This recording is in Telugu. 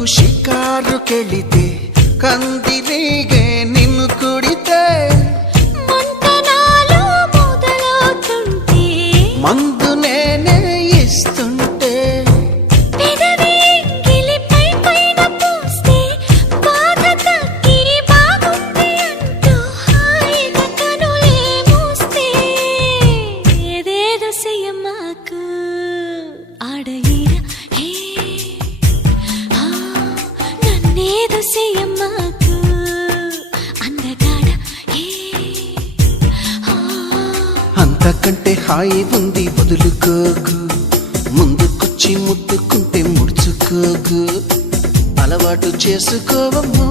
నీకు షికారుకెళితే కందిరీగే నిన్ను కుడితే మంతనాలు మొదలవుతుంటే మందు నేనే ఇస్తుంటే పెదవి గిలిపై పైన పూస్తే బాధ తగ్గి బాగుంది అంటూ హాయిగా కనులే మూస్తే ఏదేదో చెయ్యమాకు ఆడయిర హే నన్నేదో చెయ్యమాకు అందగాడ హే అంతకంటే హాయి ఉంది వదులుకోకు ముందుకొచ్చి ముట్టుకుంటే ముడుచుకోకు అలవాటు చేసుకోవమ్మో